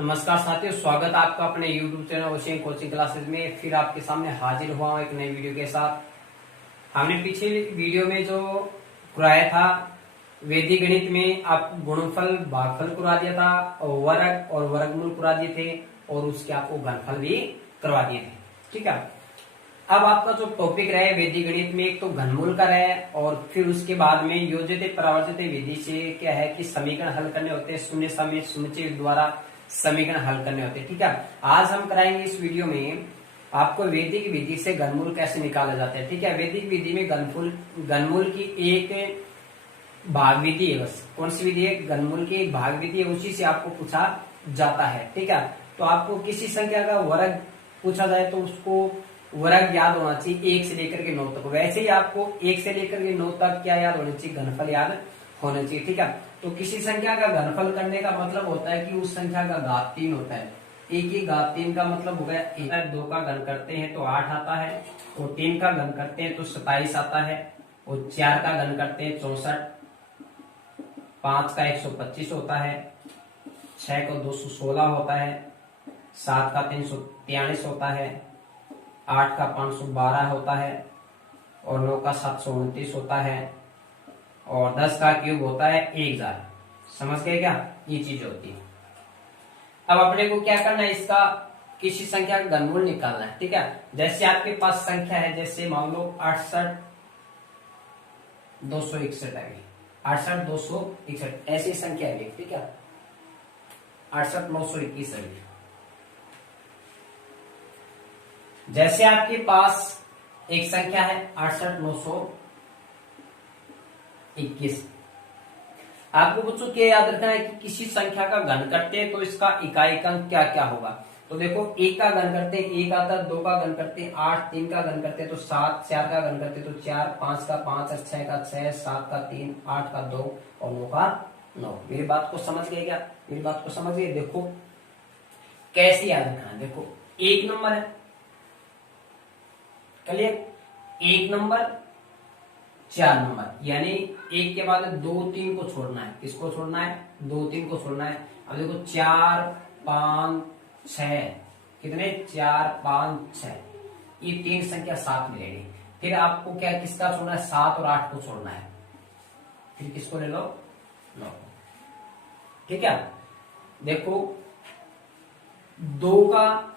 नमस्कार साथियों, स्वागत है आपका अपने YouTube channel ocean coaching classes में। फिर आपके सामने हाजिर हुआ हूं एक नई वीडियो के साथ। हमने पीछे वीडियो में जो कराया था वैदिक गणित में, आप गुणनफल भागफल करा दिया था और वर्ग और वर्गमूल करा दिए थे और उसके आपको घनफल भी करवा दिए थे। ठीक है, अब आपका जो टॉपिक रहे वैदिक गणित में, एक तो घनमूल का रहे और फिर उसके बाद में योजित परावर्तित विधि से क्या है कि समीकरण हल करने होते हैं, शून्य समय समुच्चय द्वारा समीकरण हल करने होते हैं। ठीक है, आज हम कराएंगे इस वीडियो में आपको वैदिक विधि से घनमूल कैसे निकाला जाता है। ठीक है, वैदिक विधि में घनमूल की एक भाग विधि है। बस कौन सी विधि है? घनमूल की एक भाग विधि है, उसी से आपको पूछा जाता है। ठीक है, तो आपको किसी संख्या का वर्ग पूछा जाए तो उसको वर्ग याद होना चाहिए 1 से लेकर के 9 तक। वैसे ही आपको 1 से लेकर के 9 तक क्या याद होना चाहिए? घनफल याद होना चाहिए। ठीक है, तो किसी संख्या का घनफल करने का मतलब होता है कि उस संख्या का घात 3 होता है। एक ही घात 3 का मतलब हो गया 2 का घन करते हैं तो 8 आता है, और 3 का घन करते हैं तो 27 आता है, और 4 का घन करते हैं 64, 5 का 125 होता है, 6 का 216 होता है, 7 का 343 होता है, 8 का 512 होता है, और 9 का 729 होता है, और 10 का क्यूब होता है 1000। समझ गए क्या? ये चीज होती है। अब अपने को क्या करना है, इसका किसी संख्या का घनमूल निकालना है। ठीक है, जैसे आपके पास संख्या है, जैसे मान लो 68 261 है, 68 261 ऐसी संख्या है। ठीक है, 68 921 है। जैसे आपके पास एक संख्या है 68 921, आपको बच्चों क्या याद रखना है कि किसी संख्या का घन करते हैं तो इसका इकाई अंक क्या क्या होगा। तो देखो, 1 का घन करते हैं 1 आता है, 2 का घन करते हैं 8, 3 का घन करते हैं तो 7, 4 का घन करते हैं तो 4, 5 का 5, 6 का 6, 7 का 3, 8 का 2 और 9 का 9। मेरी बात को समझ गए क्या? मेरी बात को समझ गए? देखो कैसे याद रखना है। देखो, 1 नंबर है, क्लियर? 1 नंबर 4 नंबर, यानी 1 के बाद 2 3 को छोड़ना है। किसको छोड़ना है? 2 3 को छोड़ना है। अब देखो 4 5 6, कितने? 4 5 6, ये 3 संख्या साथ मिलेगी। फिर आपको क्या किसका छोड़ना है? 7 और 8 को छोड़ना है। फिर किसको ले लो? 9। ठीक है, देखो 2 का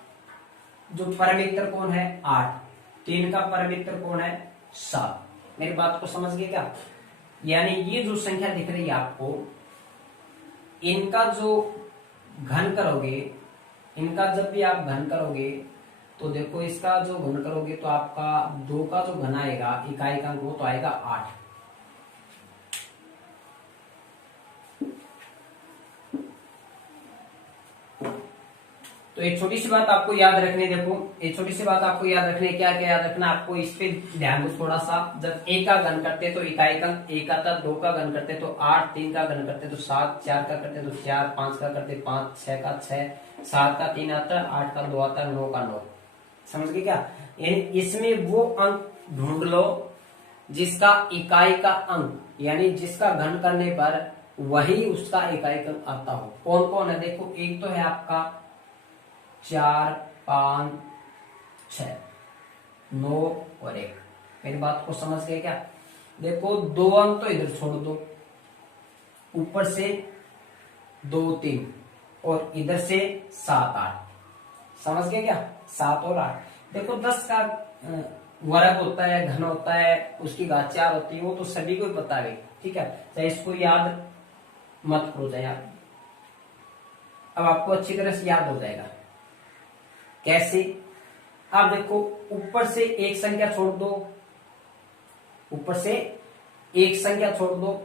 जो परमित्र कोण है 8, 3 का परमित्र कोण है 7। मेरी बात को समझ गए क्या? यानी ये जो संख्या दिख रही है आपको, इनका जो घन करोगे, इनका जब भी आप घन करोगे तो देखो, इसका जो घन करोगे तो आपका 2 का जो घन आएगा इकाई का वो तो आएगा 8। तो एक छोटी सी बात आपको याद रखनी है। देखो, एक छोटी सी बात आपको याद रखनी है। क्या क्या याद रखना आपको, इस पे ध्यान दो थोड़ा सा। जब 1 का घन करते तो इकाई का 1 आता, 2 का घन करते तो 8, 3 का घन करते तो 7, 4 का करते तो 4, 5 का करते 5, 6 का 6, 7 का 3 आता, 8 का 2 आता, 9 का 9। समझ गए क्या? यानी इसमें वो अंक ढूंढ लो जिसका इकाई का अंक, यानी जिसका घन करने पर वही उसका इकाई का अंक आता हो। कौन कौन है? देखो, एक तो है आपका 4 5 6 9 और 1। मेरी बात को समझ गए क्या? देखो, 2 अंक तो इधर छोड़ दो, ऊपर से 2 3 और इधर से 7 8। समझ गए क्या? 7 और 8। देखो, 10 का वर्ग होता है, घन होता है, उसकी घात 4 होती है, वो तो सभी को पता है। ठीक है, चाहे इसको याद मत करो जाए आप, अब आपको अच्छी तरह से याद हो जाएगा। कैसे? आप देखो, ऊपर से एक संख्या छोड़ दो, ऊपर से एक संख्या छोड़ दो,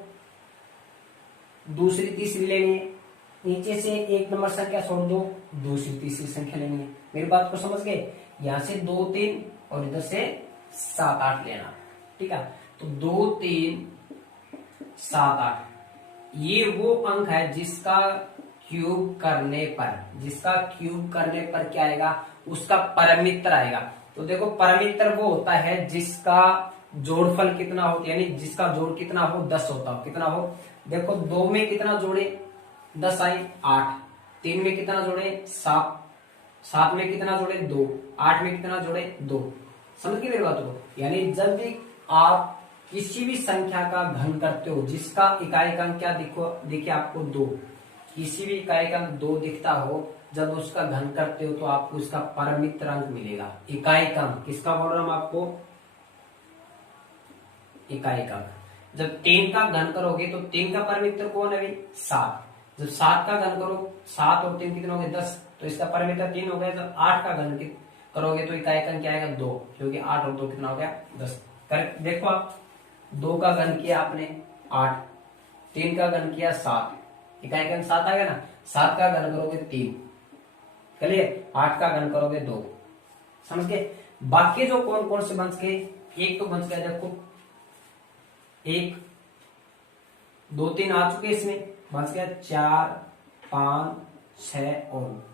दूसरी तीसरी लेनी है। नीचे से एक नंबर संख्या छोड़ दो, दूसरी तीसरी संख्या लेनी है। मेरी बात को समझ गए? यहां से 2 3 और इधर से 7 8 लेना। ठीक है, तो 2 3 7 8 ये वो अंक है जिसका क्यूब करने पर क्या आएगा? उसका परमित्र आएगा। तो देखो, परमित्र वो होता है जिसका जोड़फल कितना हो, यानी जिसका जोड़ कितना हो 10 होता हो। कितना हो? देखो, 2 में कितना जोड़े? 10 आई 8, 3 में कितना जोड़े 7, 7 में कितना जोड़े 2, 8 में कितना जोड़े 2। समझ गए मेरी बात को। यानी जब भी आप किसी भी संख्या का घन करते हो जिसका इकाई अंक क्या देखिए आपको 2, किसी भी इकाई अंक 2 दिखता हो, जब उसका घन करते हो तो आपको उसका परमित्र अंक मिलेगा। इकाई अंक किसका बोल रहा हूं आपको, इकाई अंक। जब 3 का घन करोगे तो 3 का परमित्र कौन है भाई 7। जब 7 का घन करो, 7 और 3 कितने हो गए 10, तो इसका परमित्र 3 हो गया। जब 8 का घन करोगे तो इकाई अंक क्या आएगा 2, क्योंकि 8 और 2 कितना हो गया 10। करेक्ट। देखो आप 2 का घन किया आपने 8, 3 का घन किया 7, इकाई अंक 7 आ गया ना। 7 का घन करोगे 3, चलिए 8 का घन करोगे 2। समझ गए। बाकी जो कौन कौन से बच गए, एक तो बच गया देखो 1 2 3 आ चुके, इसमें बच गया 4 5 6 और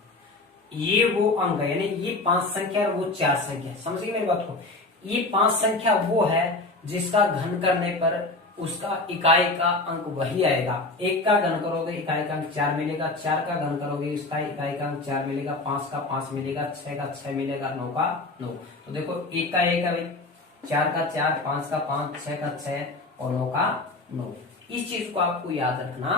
ये वो अंक है, यानी ये 5 संख्या और वो 4 संख्या। समझ गए मेरी बात को। ये 5 संख्या वो है जिसका घन करने पर उसका इकाई का अंक वही आएगा। 1 का घन करोगे इकाई का अंक 4 मिलेगा, 4 का घन करोगे इसका इकाई का अंक 4 मिलेगा, 5 का 5 मिलेगा, 6 का 6 मिलेगा, 9 का 9। तो देखो 1 का 1 है भाई, 4 का 4, 5 का 5, 6 का 6 और 9 का 9। इस चीज को आपको याद रखना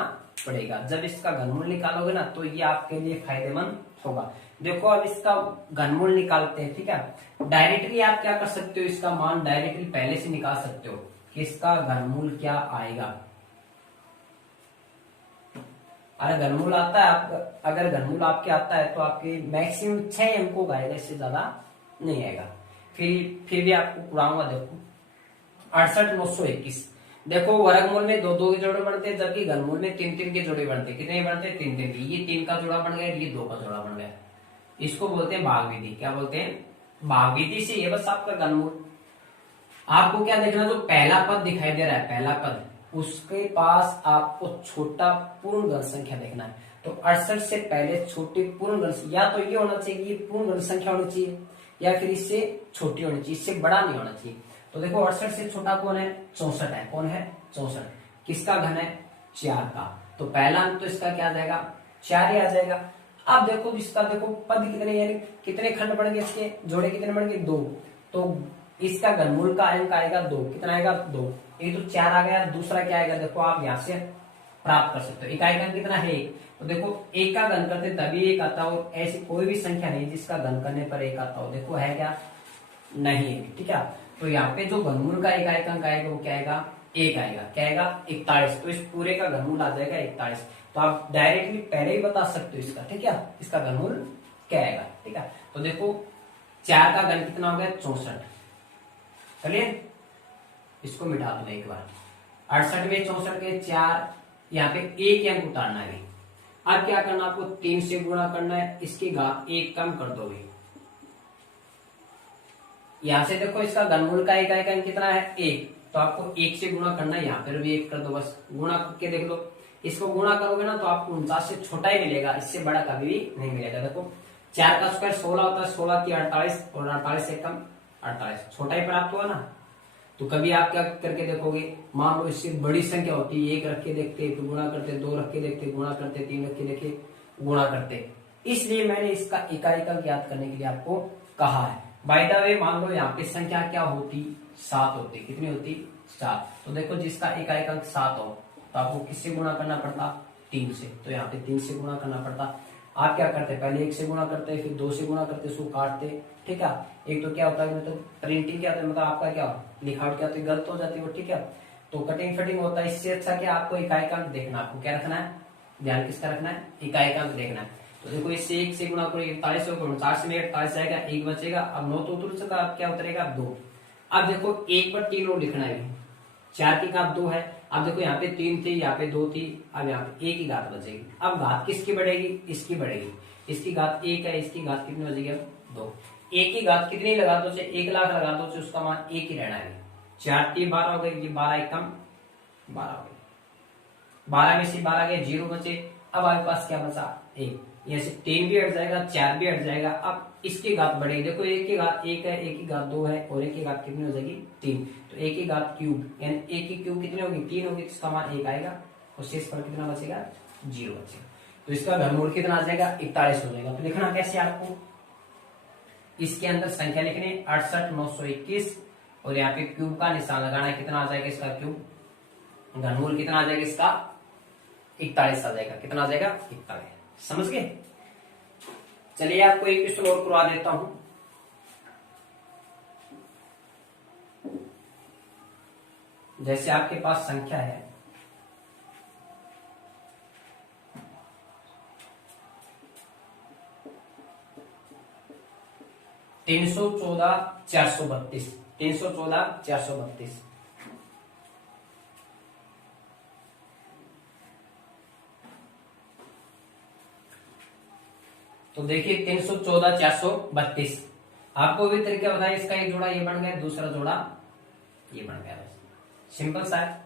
पड़ेगा। जब इसका घनमूल निकालोगे ना तो ये आपके लिए फायदेमंद होगा। देखो अब इसका घनमूल निकालते हैं, ठीक है। डायरेक्टली आप क्या कर सकते हो, इसका मान डायरेक्टली पहले से निकाल सकते हो कि इसका घनमूल क्या आएगा। अरे घनमूल आता है आप, अगर घनमूल आपके आता है तो आपके मैक्सिमम 6 अंकों का आएगा, इससे ज्यादा नहीं आएगा। फिर भी आपको पुराऊंगा। देखो 68,921। देखो वर्गमूल में 2 के जोड़े बनते हैं, जबकि घनमूल में 3 के जोड़े बनते हैं। कितने बनते हैं 3 के। ये 3 का जोड़ा बन गया, ये 2 का जोड़ा बन गया। इसको बोलते हैं भाग विधि। क्या बोलते हैं, भाग विधि से ये बस आपका घनमूल। आपको क्या देखना, जो पहला पद दिखाई दे रहा है, पहला पद, उसके पास आपको छोटा पूर्ण घन संख्या देखना है। तो 68 से पहले छोटी पूर्ण घन, या तो ये होना चाहिए, ये पूर्ण घन संख्या होनी चाहिए, या फिर इससे छोटी होनी चाहिए, इससे बड़ा नहीं होना चाहिए। तो देखो 68 से छोटा कौन है 64 है। कौन है 64। किसका घन है 4 का। तो पहला अंक तो इसका क्या आ जाएगा 4 ही आ जाएगा। अब देखो इसका देखो पद कितने, यानी कितने खंड बन गए, इसके जोड़े कितने बन गए 2। तो इसका घनमूल का अंक आएगा 2। कितना आएगा 2। एक तो 4 आ गया, दूसरा क्या आएगा देखो आप यहाँ से प्राप्त कर सकते हो। इकाई का अंक कितना है 1। तो देखो 1 का घन करते तभी 1 आता हो। ऐसी कोई भी संख्या नहीं जिसका घन करने पर 1 आता हो। देखो है क्या, नहीं है, ठीक है। तो यहाँ पे जो घनमूल का इकाई का अंक आएगा वो क्या आएगा 1 आएगा। क्या आएगा 41। तो इस पूरे का घनमूल आ जाएगा 41। तो आप डायरेक्टली पहले ही बता सकते हो इसका, ठीक है, इसका घनमूल क्या आएगा, ठीक है। तो देखो 4 का घन कितना हो गया 64। चलिए इसको मिटा दो एक बार। 68 में 64 के 4, यहाँ पे 1 अंक उतारना है। अब क्या करना, आपको 3 से गुणा करना है, इसकी घात 1 कम कर दोगे। यहां से देखो इसका घनमूल का इकाई का अंक कितना है 1, तो आपको 1 से गुणा करना है। यहाँ पर भी 1 कर दो, बस गुणा करके देख लो। इसको गुणा करोगे ना तो आपको 49 से छोटा ही मिलेगा, इससे बड़ा कभी भी नहीं मिलेगा। देखो 4 का स्क्वायर 16 होता है, 16 की 48 और 48 से कम 48, छोटा ही प्राप्त हुआ ना। तो कभी आप क्या करके देखोगे, मान लो इससे बड़ी संख्या होती है, 1 रख के देखते फिर गुणा करते, 2 रख के देखते गुणा करते, 3 रख के देखे गुणा करते। इसलिए मैंने इसका इकाई का ज्ञात करने के लिए आपको कहा है। बाय द वे मान लो यहाँ पे संख्या क्या होती 7 होती। कितनी होती 7। तो देखो जिसका इकाई का अंक 7 हो तो आपको किससे गुणा करना पड़ता 3 से। तो यहाँ पे 3 से गुणा करना पड़ता। आप क्या करते पहले 1 से गुणा करते, फिर 2 से गुणा करते, उसको काटते, ठीक है। एक तो क्या होता है मतलब प्रिंटिंग क्या होता है, मतलब आपका क्या लिखावट क्या होती है गलत हो जाती है वो, ठीक है। तो कटिंग फिटिंग होता है। इससे अच्छा क्या आपको इकाई का अंक देखना, आपको क्या रखना है ध्यान किसका रखना है इकाई का अंक देखना है। तो देखो इससे 1 से गुणा करो 41 होगा, 49 में 48 आएगा, 1 बचेगा। अब 9 तो उतर चुका, अब क्या उतरेगा 2। अब देखो 1 पर 3 और लिखना है, 4 की घात 2 है। अब देखो यहाँ पे 3 थी, यहाँ पे 2 थी, अब यहाँ पे 1 की घात बचेगी। अब घात किसकी बढ़ेगी इसकी बढ़ेगी। इसकी घात 1 है, इसकी घात कितनी बचेगी 2। 1 की घात कितनी लगा दो, 1 लाख लगा दो, उसका मान 1 ही रहना है। 4 3 12 हो गई, 12 1 कम 12 हो गई। 12 में से 12 गए 0 बचे। अब आपके पास क्या बचा 1। यहाँ से 3 भी हट जाएगा, 4 भी हट जाएगा। अब इसकी घात बढ़ेगी। देखो 1 की घात 1 है, 1 की घात 2 है और 1 की घात कितनी हो जाएगी 3। तो 1 की घात क्यूब, यानी 1 की क्यूब कितनी होगी 3 होगी, इसका मान 1 आएगा और शेष पर कितना बचेगा 0 बचेगा। तो इसका घनमूल कितना आ जाएगा 41 हो जाएगा। तो लिखना कैसे आपको, इसके अंदर संख्या लिखनी 68 921 और यहाँ पे क्यूब का निशान लगाना है। कितना आ जाएगा इसका क्यूब, घनमूल कितना आ जाएगा इसका 41 आ जाएगा। कितना आ जाएगा 41। समझ गए। चलिए आपको एक क्वेश्चन और करवा देता हूं। जैसे आपके पास संख्या है 314,432, 314,432। तो देखिए 314,432 आपको भी तरीका बताया। इसका एक जोड़ा ये बन गया, दूसरा जोड़ा ये बन गया। सिंपल सा है।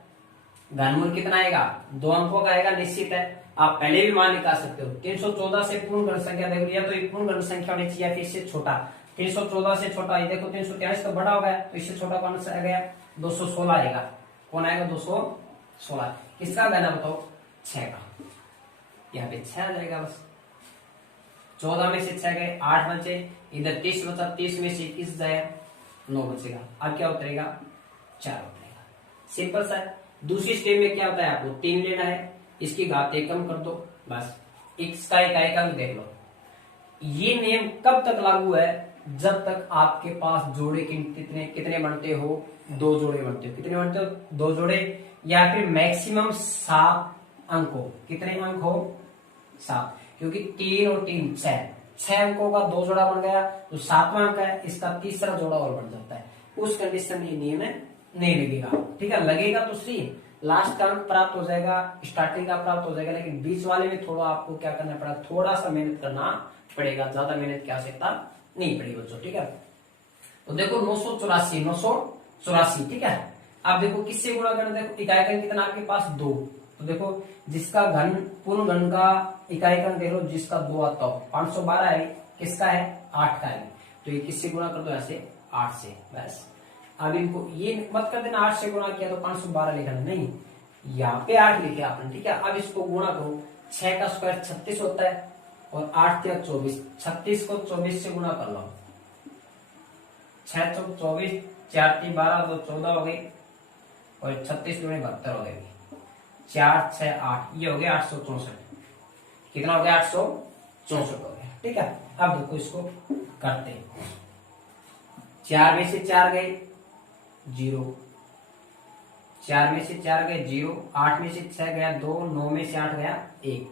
घनमूल कितना आएगा, 2 अंकों का आएगा, निश्चित है। आप पहले भी मान निकाल सकते हो। 314 से पूर्ण घन संख्या देख लिया तो ये पूर्ण घन संख्या होनी चाहिए, फिर इससे छोटा। 314 से छोटा ये देखो 343 तो बड़ा हो गया, तो इससे छोटा कौन सा आ गया 216 आएगा। कौन आएगा 216। किसका घन है बताओ 6 का, यहाँ पे 6 आ जाएगा बस। 14 में से 6 गए 8 बचे, इधर 30 बचा, 30 में से 21 जाए 9 बचेगा। अब क्या उतरेगा 4 उतरेगा। सिंपल सा है। दूसरी स्टेप में क्या होता है, आपको 3 लेना है, इसकी घात 1 कम कर दो बस। इसका इकाई का देख लो। ये नियम कब तक लागू है, जब तक आपके पास जोड़े कितने बनते हो, 2 जोड़े बनते हो। कितने बनते हो 2 जोड़े, या फिर मैक्सिमम 7 अंक हो। कितने अंक हो 7, क्योंकि 3 और 3 6 अंकों का 2 जोड़ा बन गया, तो 7वां अंक है, इसका तीसरा जोड़ा और बन जाता है। उस कंडीशन में ये नियम नहीं लगेगा। ठीक है, लगेगा तो सही, लास्ट का अंक प्राप्त हो जाएगा, स्टार्टिंग का प्राप्त हो जाएगा, लेकिन बीच वाले में थोड़ा आपको क्या करना पड़ेगा, थोड़ा सा मेहनत करना पड़ेगा। ज्यादा मेहनत की आवश्यकता नहीं पड़ेगी बच्चों। ठीक है, तो देखो 984, ठीक है। अब देखो किससे गुणा करना, देखो इकाई का कितना आपके पास 2, तो देखो जिसका घन पूर्ण घन का इकाई का देख लो, जिसका 2 आता हो 512 है, किसका है 8 का है, तो ये किससे गुणा कर दो ऐसे 8 से बस। अब इनको ये मत कर देना 8 से गुणा किया तो 512 लिखा नहीं, यहाँ पे 8 लिखे आपने। ठीक है, अब इसको गुणा करो, 6 का स्क्वायर 36 होता है और 8 या 24, 36 को 24 से गुणा कर लो, 6 चौक 24, 4 3 12 2 14 हो गई और 36 दूनी 72 हो गई, 4 6 8, ये हो गया 864। कितना हो गया 864 हो गया। ठीक है, अब देखो इसको करते हैं। 4 में से 4 गए 0, 4 में से 4 गए 0, 8 में से 6 गया 2, 9 में से 8 गया 1,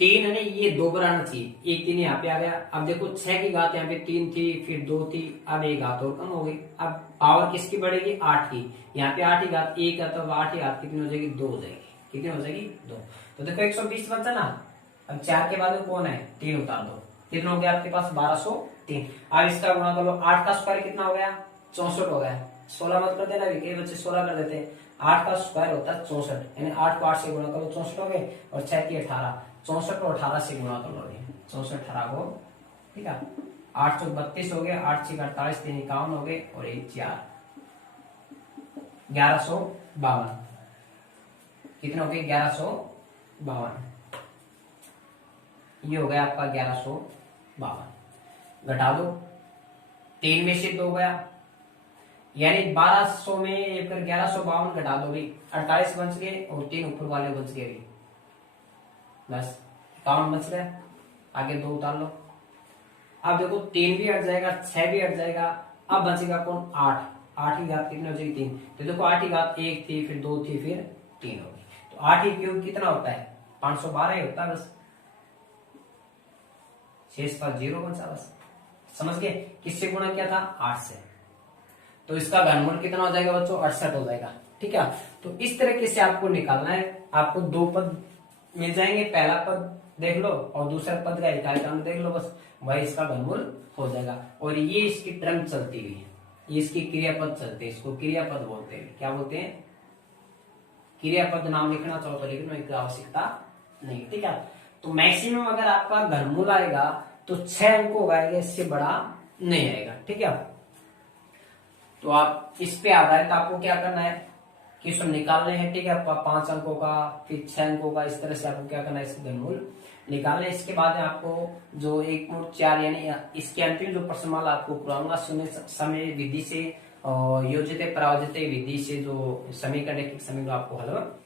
3 है ये 2 बनाना चाहिए, 1 3 यहाँ पे आ गया। अब देखो 6 की घात यहाँ पे 3 थी, फिर 2 थी, अब 1 घात और कम हो गई। अब पावर किसकी बढ़ेगी 8 की, यहाँ पे 8 की घात 1 है, तो 8 की घात कितनी हो जाएगी 2 हो जाएगी। कितनी हो जाएगी 2। तो देखो 120 बचा ना। अब 4 के बाद कौन है 3 उतार दो, कितना हो गया आपके पास 1203। अब इसका गुणा कर लो, 8 का स्क्वायर कितना हो गया 64 हो गया। 16 मत कर देना, कई बच्चे 16 कर देते हैं। 8 का स्क्वायर होता है 64, यानी 8 को 8 से गुणा करो 64 हो गए, और 6 की 18, 64 को 18 से गुणा कर लो, 64 18 को। ठीक है, 8 चौक 32 हो गए, 8 6 48 3 51 हो गए, और 1 4 1152। कितने हो गए 1152, ये हो गया आपका 1152। घटा दो, 3 में से 2 गया, यानी 1200 में 1152 घटा दो भाई, 48 बच गए और 3 ऊपर वाले बच गए भाई, बस 51 बच गए। आगे 2 उतार लो। अब देखो 3 भी हट जाएगा, 6 भी हट जाएगा, अब बचेगा कौन 8। 8 की घात कितनी हो जाएगी 3, तो देखो 8 की घात 1 थी, फिर 2 थी, फिर 3 हो गई। तो 8 की क्यूब कितना होता है 512 ही होता है बस, शेष का 0 बचा बस। समझ गए, किससे गुणा किया था 8 से, तो इसका घनमूल कितना हो जाएगा बच्चों 68 हो जाएगा। ठीक है, तो इस तरीके से आपको निकालना है। आपको 2 पद मिल जाएंगे, पहला पद देख लो और दूसरा पद का इकाई का देख लो, बस वही इसका घनमूल हो जाएगा। और ये इसकी टर्म चलती हुई है, ये इसकी क्रियापद चलते हैं, इसको क्रियापद बोलते हैं। क्या बोलते हैं क्रियापद। नाम लिखना चाहो तो लिखना, इसकी आवश्यकता नहीं। ठीक है, तो मैक्सिमम अगर आपका घनमूल आएगा तो 6 अंक होगा, इससे बड़ा नहीं आएगा। ठीक है, तो आप इस पे आधारित आपको क्या करना है क्वेश्चन निकालने हैं, ठीक है। आपका 5 अंकों का, फिर 6 अंकों का, इस तरह से आपको क्या करना है, इसके घनमूल निकालने। इसके बाद आपको जो 1/4 यानी इसके अंतिम जो प्रश्नमाला आपको कराऊंगा शून्य समय विधि से, योजित परावर्जित विधि से जो समीकरण, समीकरण आपको हल